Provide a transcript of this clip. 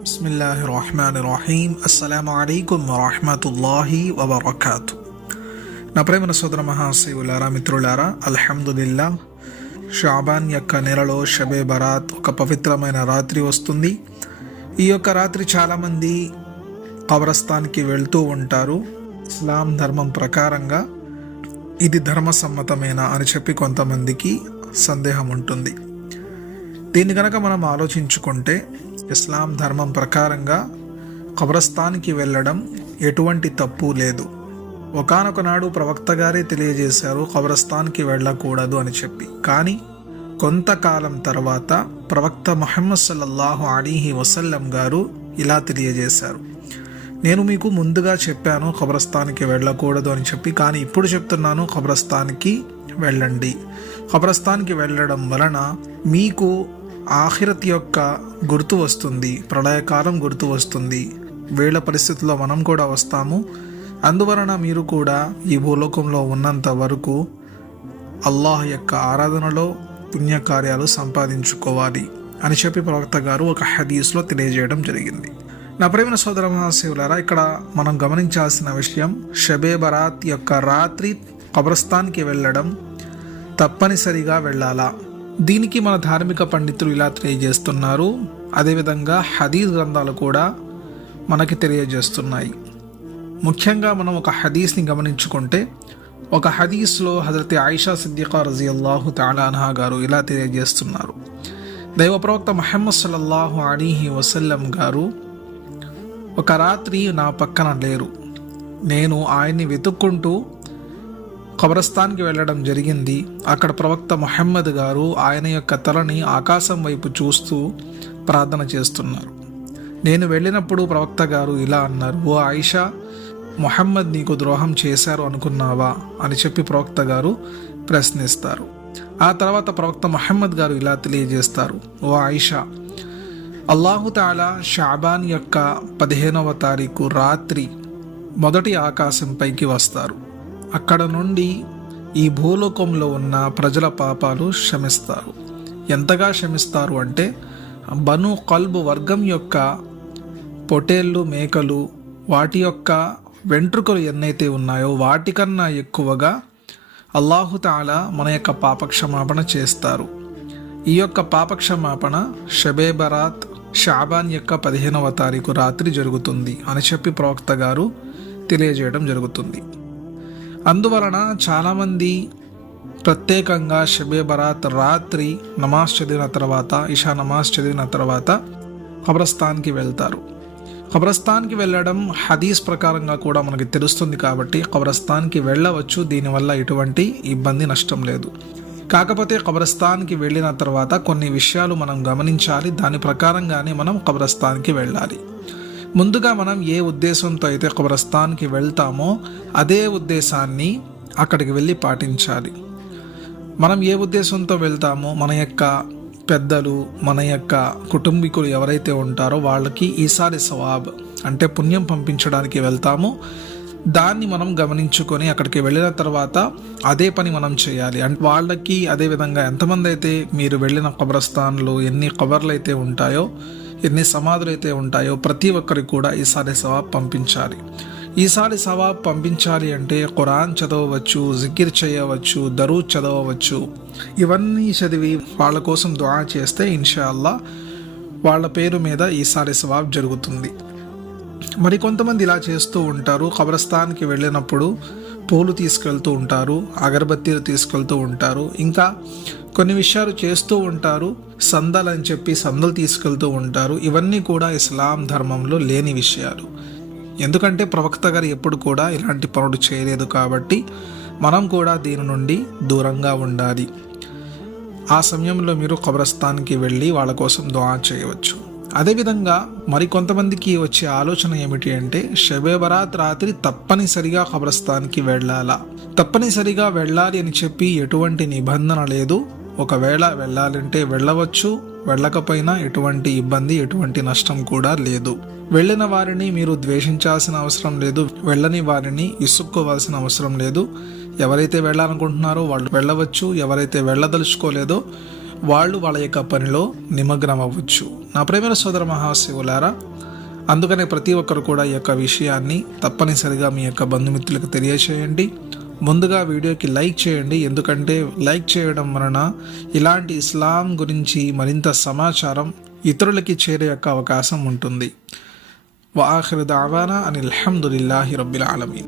బిస్మిల్లాహి రహమాన్ రహీం అస్సలాము అలైకుం వరహమతుల్లాహి వబర్కాతు నా ప్రేమన సోదర మహాశివులారా మిత్రులారా అల్హమ్దుల్లా షాబాన్ యొక్క నెలలో షబే బరాత్ ఒక పవిత్రమైన రాత్రి వస్తుంది. ఈ యొక్క రాత్రి చాలామంది కబరస్థాన్కి వెళ్తూ ఉంటారు. ఇస్లాం ధర్మం ప్రకారంగా ఇది ధర్మసమ్మతమేనా అని చెప్పి కొంతమందికి సందేహం ఉంటుంది. దీన్ని కనుక మనం ఆలోచించుకుంటే ఇస్లాం ధర్మం ప్రకారంగా కబ్రస్థాన్కి వెళ్ళడం ఎటువంటి తప్పు లేదు. ఒకనొక నాడు ప్రవక్త గారే తెలియజేశారు కబ్రస్థాన్కి వెళ్ళకూడదు అని చెప్పి. కానీ కొంతకాలం తర్వాత ప్రవక్త ముహమ్మద్ సల్లల్లాహు అలీహి వసల్లం గారు ఇలా తెలియజేశారు. నేను మీకు ముందుగా చెప్పాను ఖబరస్థాన్కి వెళ్ళకూడదు అని చెప్పి. కానీ ఇప్పుడు చెప్తున్నాను ఖబరస్థాన్కి వెళ్ళండి. ఖబరస్థాన్కి వెళ్ళడం వలన మీకు ఆఖిరత్ యొక్క గుర్తు వస్తుంది. ప్రళయకాలం గుర్తు వస్తుంది. వేళ పరిస్థితుల్లో మనం కూడా వస్తాము. అందువలన మీరు కూడా ఈ భూలోకంలో ఉన్నంత వరకు అల్లాహ్ యొక్క ఆరాధనలో పుణ్యకార్యాలు సంపాదించుకోవాలి అని చెప్పి ప్రవక్త గారు ఒక హదీస్లో తెలియజేయడం జరిగింది. నా ప్రేమ సోదర మహాశివులారా ఇక్కడ మనం గమనించాల్సిన విషయం షబే బరాత్ యొక్క రాత్రి కబ్రస్థాన్కి వెళ్ళడం తప్పనిసరిగా వెళ్ళాలా? దీనికి మన ధార్మిక పండితులు ఇలా తెలియజేస్తున్నారు. అదేవిధంగా హదీస్ గ్రంథాలు కూడా మనకి తెలియజేస్తున్నాయి. ముఖ్యంగా మనం ఒక హదీస్ని గమనించుకుంటే ఒక హదీస్లో హజరతి ఆయిషా సిద్దికా రజీ అల్లాహు తాలాన్హా గారు ఇలా తెలియజేస్తున్నారు. దైవ ప్రవక్త మహమ్మద్ సల్లల్లాహు అలీహి వసల్లం గారు ఒక రాత్రి నా పక్కన లేరు. నేను ఆయన్ని వెతుక్కుంటూ కబరస్థాన్కి వెళ్ళడం జరిగింది. అక్కడ ప్రవక్త మొహమ్మద్ గారు ఆయన యొక్క తలని ఆకాశం వైపు చూస్తూ ప్రార్థన చేస్తున్నారు. నేను వెళ్ళినప్పుడు ప్రవక్త గారు ఇలా అన్నారు ఓ ఆయిషా మొహమ్మద్ నీకు ద్రోహం చేశారు అనుకున్నావా? అని చెప్పి ప్రవక్త గారు ప్రశ్నిస్తారు. ఆ తర్వాత ప్రవక్త మొహమ్మద్ గారు ఇలా తెలియజేస్తారు ఓ ఆయిషా అల్లాహుతాలా షాబాన్ యొక్క పదిహేనవ తారీఖు రాత్రి మొదటి ఆకాశంపైకి వస్తారు. అక్కడ నుండి ఈ భూలోకంలో ఉన్న ప్రజల పాపాలు క్షమిస్తారు. ఎంతగా క్షమిస్తారు అంటే బను కల్బు వర్గం యొక్క పొటేళ్ళు మేకలు వాటి యొక్క వెంట్రుకలు ఎన్నైతే ఉన్నాయో వాటికన్నా ఎక్కువగా అల్లాహుతాల మన యొక్క పాపక్షమాపణ చేస్తారు. ఈ యొక్క పాపక్షమాపణ షబే బరాత్ షాబాన్ యొక్క పదిహేనవ తారీఖు రాత్రి జరుగుతుంది అని చెప్పి ప్రవక్త గారు తెలియజేయడం జరుగుతుంది. అందువలన చాలామంది ప్రత్యేకంగా షబే బరాత్ రాత్రి నమాజ్ చదివిన తర్వాత ఇషా నమాజ్ చదివిన తర్వాత కబ్రస్థాన్కి వెళ్తారు. కబ్రస్థాన్కి వెళ్ళడం హదీస్ ప్రకారంగా కూడా మనకి తెలుస్తుంది కాబట్టి కబ్రస్థాన్కి వెళ్ళవచ్చు. దీనివల్ల ఎటువంటి ఇబ్బంది నష్టం లేదు. కాకపోతే కబ్రస్థాన్కి వెళ్ళిన తర్వాత కొన్ని విషయాలు మనం గమనించాలి. దాని ప్రకారంగానే మనం కబ్రస్థాన్కి వెళ్ళాలి. ముందుగా మనం ఏ ఉద్దేశంతో అయితే కబ్రస్థాన్కి వెళ్తామో అదే ఉద్దేశాన్ని అక్కడికి వెళ్ళి పాటించాలి. మనం ఏ ఉద్దేశంతో వెళ్తామో మన యొక్క పెద్దలు మన యొక్క కుటుంబీకులు ఎవరైతే ఉంటారో వాళ్ళకి ఈసారి సవాబ్ అంటే పుణ్యం పంపించడానికి వెళ్తామో. దాన్ని మనం గమనించుకొని అక్కడికి వెళ్ళిన తర్వాత అదే పని మనం చేయాలి. అంటే వాళ్ళకి అదే విధంగా ఎంతమంది అయితే మీరు వెళ్ళిన కబ్రస్థాన్లు ఎన్ని కబర్లు అయితే ఉంటాయో ఎన్ని సమాధులు అయితే ఉంటాయో ప్రతి ఒక్కరికి కూడా ఈసారి సవాబ్ పంపించాలి. ఈసారి సవాబ్ పంపించాలి అంటే ఖురాన్ చదవవచ్చు జికిర్ చేయవచ్చు దరూ చదవవచ్చు. ఇవన్నీ చదివి వాళ్ళ కోసం దుఆ చేస్తే ఇన్షాల్లా వాళ్ళ పేరు మీద ఈసారి సవాబ్ జరుగుతుంది. మరి కొంతమంది ఇలా చేస్తూ ఉంటారు. కబ్రస్థాన్కి వెళ్ళినప్పుడు పూలు తీసుకెళ్తూ ఉంటారు. అగరబత్తీలు తీసుకెళ్తూ ఉంటారు. ఇంకా కొన్ని విషయాలు చేస్తూ ఉంటారు. సందలు అని చెప్పి సందలు తీసుకెళ్తూ ఉంటారు. ఇవన్నీ కూడా ఇస్లాం ధర్మంలో లేని విషయాలు. ఎందుకంటే ప్రవక్త గారు ఎప్పుడు కూడా ఇలాంటి పనులు చేయలేదు కాబట్టి మనం కూడా దీని నుండి దూరంగా ఉండాలి. ఆ సమయంలో మీరు కబ్రస్థాన్కి వెళ్ళి వాళ్ళ కోసం దుఆ చేయవచ్చు. అదేవిధంగా మరికొంతమందికి వచ్చే ఆలోచన ఏమిటి అంటే షబే బరాత్ రాత్రి తప్పనిసరిగా కబ్రస్థాన్కి వెళ్ళాలా? తప్పనిసరిగా వెళ్ళాలి అని చెప్పి ఎటువంటి నిబంధన లేదు. ఒకవేళ వెళ్ళాలంటే వెళ్ళవచ్చు. వెళ్ళకపోయినా ఎటువంటి ఇబ్బంది ఎటువంటి నష్టం కూడా లేదు. వెళ్ళిన వారిని మీరు ద్వేషించాల్సిన అవసరం లేదు. వెళ్ళని వారిని ఇసుక్కోవాల్సిన అవసరం లేదు. ఎవరైతే వెళ్ళాలనుకుంటున్నారో వాళ్ళు వెళ్ళవచ్చు. ఎవరైతే వెళ్ళదలుచుకోలేదో వాళ్ళు వాళ్ళ యొక్క పనిలో నిమగ్నం అవ్వచ్చు నా ప్రేమ సోదర మహాశివులారా అందుకనే ప్రతి ఒక్కరు కూడా ఈ యొక్క విషయాన్ని తప్పనిసరిగా మీ యొక్క బంధుమిత్రులకు తెలియచేయండి. ముందుగా వీడియోకి లైక్ చేయండి. ఎందుకంటే లైక్ చేయడం వలన ఇలాంటి ఇస్లాం గురించి మరింత సమాచారం ఇతరులకి చేరే యొక్క అవకాశం ఉంటుంది. వాఖిర్ దావానా అని అల్హమ్దుల్లాహి రబ్బిల్ ఆలమీన్.